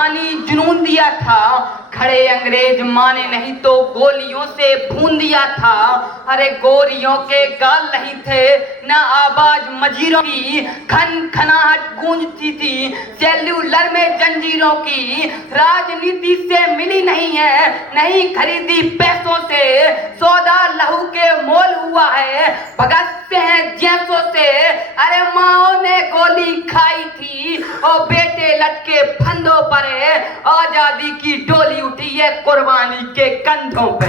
जवानी जुनून दिया था, खड़े अंग्रेज माने नहीं तो गोलियों से भून दिया था। अरे गोरियों के गाल नहीं थे ना आवाज मजीरों की, खन खनाहट गूंजती थी सेल्यूलर में जंजीरों की। राजनीति से मिली नहीं है, नहीं खरीदी पैसों से, सौदा लहू के मोल हुआ है, भगत से हैं जैसों से। अरे माओ ने गोली खाई थी और बेटे लटके फंदों पर, आजादी की डोली उठी है कुर्बानी के कंधों पे।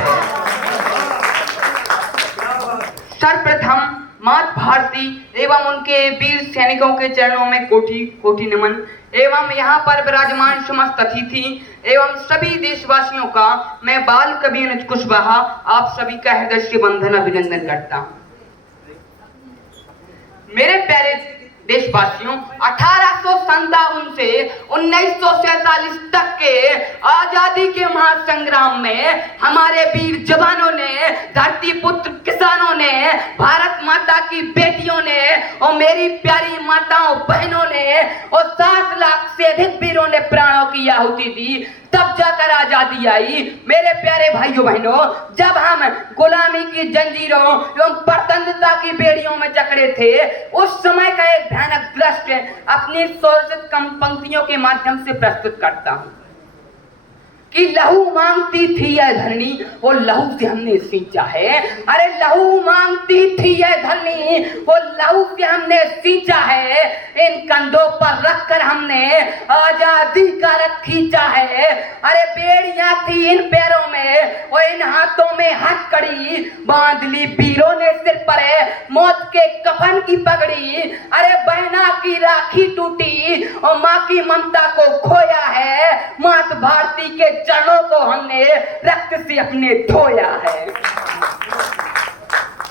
सर्वप्रथम मात भारती एवं उनके वीर सैनिकों के चरणों में कोटि कोटि नमन, एवं यहाँ पर विराजमान समस्त अतिथि एवं सभी देशवासियों का मैं बाल कवि अनुज कुशवाहा आप सभी का हृदय से वंदन अभिनंदन करता हूँ। मेरे प्यारे देशवासियों, 1857 से 1947 तक के आजादी के महासंग्राम में हमारे वीर जवानों ने, धरती पुत्र किसानों ने, भारत माता की बेटियों ने और मेरी प्यारी माताओं बहनों ने और 7 लाख से अधिक वीरों ने प्राणों की आहुति दी, तब जाकर आजादी आई। मेरे प्यारे भाइयों बहनों, जब हम गुलामी की जंजीरों एवं परतंत्रता की बेड़ियों में जकड़े थे, उस समय का एक भयानक दृश्य अपनी स्वरचित कम पंक्तियों के माध्यम से प्रस्तुत करता हूँ कि लहू मांगती थी यह धरनी वो लहू से हमने सींचा है। अरे लहू मांगती थी यह धरनी वो लहू से हमने सींचा है, इन कंधों पर रखकर हमने आजादी का रथ खींचा है। अरे बेड़ियां थी इन पैरों में और इन हाथों में हथकड़ी, बांध ली वीरों ने सिर पर मौत के कफन की पगड़ी। अरे बहना की राखी टूटी और माँ की ममता को खोया है, मात भारती के चरणों को हमने रक्त से अपने धोया है।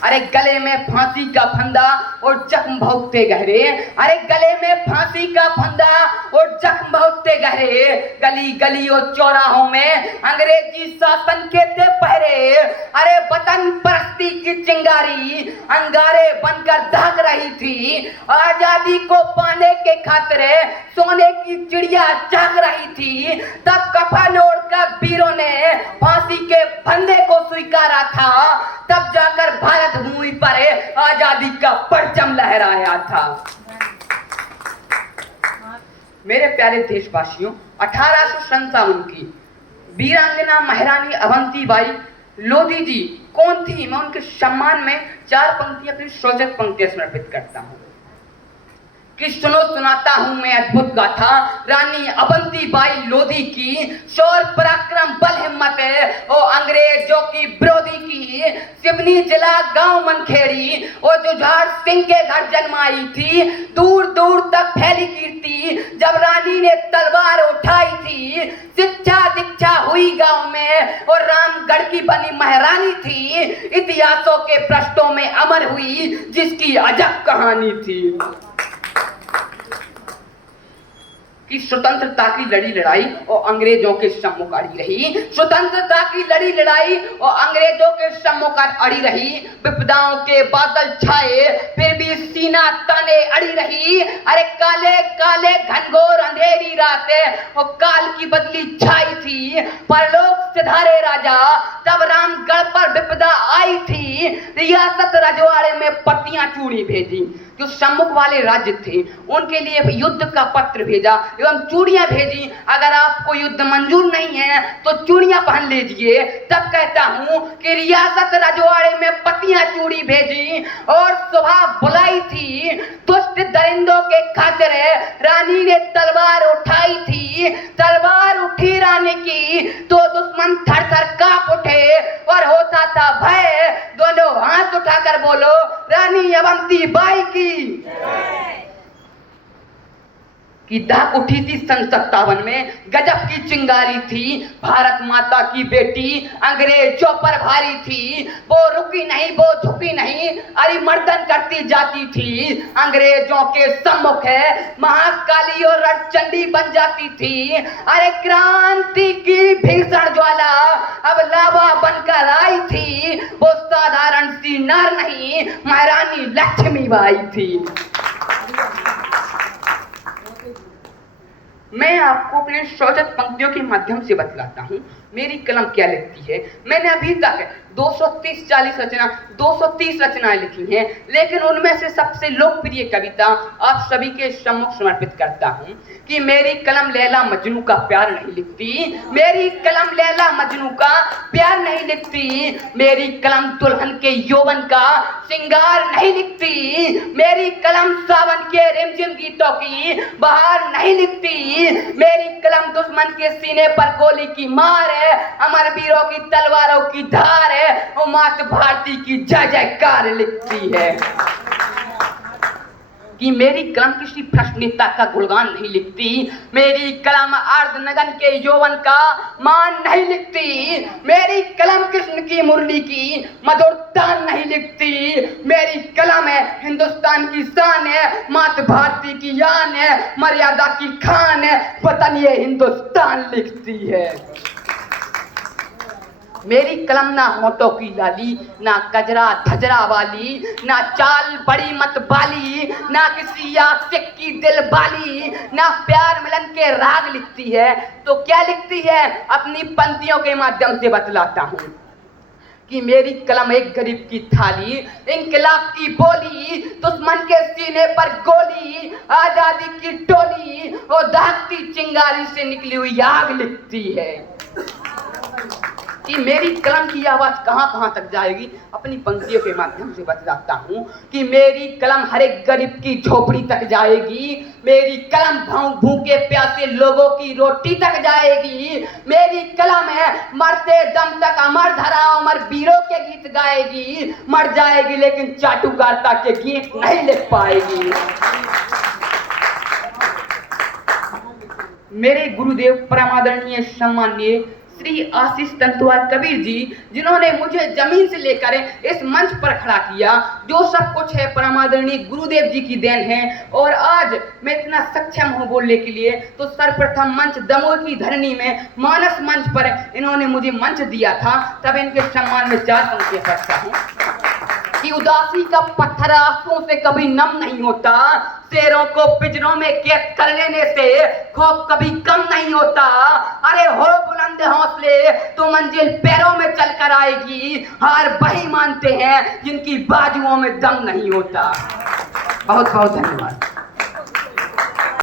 अरे गले में फांसी का फंदा और जख्म भोगते गहरे, अरे गले में फांसी का फंदा और जख्म भोगते गहरे, गली गली और चौराहों में अंग्रेजी शासन के थे पहरे। अरे वतन परस्ती की चिंगारी अंगारे बनकर दहक रही थी, आजादी को पाने के खातिर सोने की चिड़िया जाग रही थी। तब कफन ओढ़कर वीरों ने फांसी के फंदे को स्वीकारा था, तब जाकर भारत भूमि पर आजादी का परचम लहराया था। मेरे प्यारे देशवासियों, 1857 की वीरांगना महारानी अवंतीबाई लोधी जी कौन थी? मैं उनके सम्मान में 4 पंक्तियां अपनी स्वरचित पंक्तियां समर्पित करता हूं कि सुनो सुनाता हूं मैं अद्भुत गाथा रानी अवंतीबाई लोधी की, शौर्य पराक्रम बल हिम्मत और अंग्रेजों की विरोधी की। सिवनी जिला गांव मनखेड़ी और जुझार सिंह के घर जन्माई थी, दूर दूर तक फैली कीर्ति जब रानी ने तलवार उठाई थी। शिक्षा दीक्षा हुई गांव में और रामगढ़ की बनी महारानी थी, इतिहासों के पृष्ठों में अमर हुई जिसकी अजब कहानी थी। कि स्वतंत्रता की लड़ी लड़ाई और अंग्रेजों के सम्मुख अड़ी रही, स्वतंत्रता की लड़ी लड़ाई और अंग्रेजों के सम्मुख अड़ी रही। विपदाओं के बादल छाए फिर भी सीना ताने अड़ी रही। अरे काले काले घनघोर अंधेरी रातें और काल की बदली छाई थी, परलोक सिधारे राजा तब रामगढ़ पर विपदा आई थी। रियासत रजवाड़े में पट्टियां चूड़ी भेजी, जो सम्मुख वाले राज्य थे उनके लिए युद्ध का पत्र भेजा एवं चूड़ियां भेजी। अगर आपको युद्ध मंजूर नहीं है तो चूड़ियां पहन लीजिए। तब कहता हूं कि रियासत रजवाड़े में पट्टियां चूड़ी भेजी और सुबह बुलाई थी। दुष्ट दरिंदों के खातिर रानी ने तलवार उठाई थी। तलवार उठी रानी की तो दुश्मन थर थर कांप उठे और होता था भय। दोनों हाथ उठाकर बोलो रानी अवंतीबाई की। कि दाग उठी थी सन 57 में, गजब की चिंगारी थी। भारत माता की बेटी अंग्रेजों पर भारी थी, वो रुकी नहीं वो झुकी नहीं, अरिमर्दन करती जाती थी। अंग्रेजों के सम्मुख है महाकाली और रडचंडी बन जाती थी। अरे क्रांति की भीषण ज्वाला अब लावा बनकर आई थी, वो साधारण सी नार नहीं महारानी लक्ष्मीबाई थी। मैं आपको अपने शौचत पंक्तियों के माध्यम से बतलाता हूँ मेरी कलम क्या लिखती है। मैंने अभी तक 230 रचनाएं लिखी हैं, लेकिन उनमें से सबसे लोकप्रिय कविता आप सभी के सम्मुख समर्पित करता हूँ कि मेरी कलम लैला मजनू का प्यार नहीं लिखती, मेरी कलम लैला मजनू का प्यार नहीं लिखती, मेरी कलम दुल्हन के यौवन का श्रृंगार नहीं लिखती, मेरी कलम सावन के रिमझिम गीतों की बहार नहीं लिखती, मेरी कलम दुश्मन के सीने पर गोली की मार है, अमर वीरों की तलवारों की धार है, वो मात भारती की जय जयकार लिखती है। कि मेरी कलम किसी प्रश्नेता का गुणगान नहीं लिखती, मेरी कलम अर्धनगन के यौवन का मान नहीं लिखती, मेरी कलम कृष्ण की मुरली की मधुर तान नहीं लिखती, मेरी कलम है हिंदुस्तान की शान है, मात भारती की यान है, मर्यादा की खान है, वतन ये हिंदुस्तान लिखती है। मेरी कलम ना होठों की लाली, ना कजरा धजरा वाली, ना चाल बड़ी मत बाली, ना किसी आशिक की दिल बाली, ना प्यार मिलन के राग लिखती है। तो क्या लिखती है अपनी पंक्तियों के माध्यम से बतलाता हूँ कि मेरी कलम एक गरीब की थाली, इंकलाब की बोली, दुश्मन के सीने पर गोली, आजादी की टोली, वो दागती चिंगारी से निकली हुई आग लिखती है। कि मेरी कलम की आवाज कहाँ तक जाएगी अपनी पंक्तियों के माध्यम से बतलाता हूँ कि मेरी कलम हर एक गरीब की झोपड़ी तक जाएगी, मेरी कलम भूखे प्यासे लोगों की रोटी तक जाएगी, मेरी कलम है मरते दम तक अमर धरा अमर वीरों के गीत गाएगी, मर जाएगी लेकिन चाटुकारिता के गीत नहीं लिख पाएगी। मेरे गुरुदेव परमादरणीय सम्माननीय श्री आशीष तंतुवार कबीर जी, जिन्होंने मुझे जमीन से लेकर इस मंच पर खड़ा किया, जो सब कुछ है परमादरणीय गुरुदेव जी की देन है। और आज मैं इतना सक्षम हूँ बोलने के लिए, तो सर्वप्रथम मंच दमोह की धरनी में मानस मंच पर इन्होंने मुझे मंच दिया था, तब इनके सम्मान में 4 पंक्तियां पढ़ता हूँ कि उदासी का पत्थर आंसुओं से कभी नम नहीं होता, शेरों को पिंजरों में कैद कर लेने से खौफ कभी कम नहीं होता, अरे हो बुलंद हौसले तो मंजिल पैरों में चलकर आएगी, हार वही मानते हैं जिनकी बाजुओं में दम नहीं होता। बहुत बहुत धन्यवाद।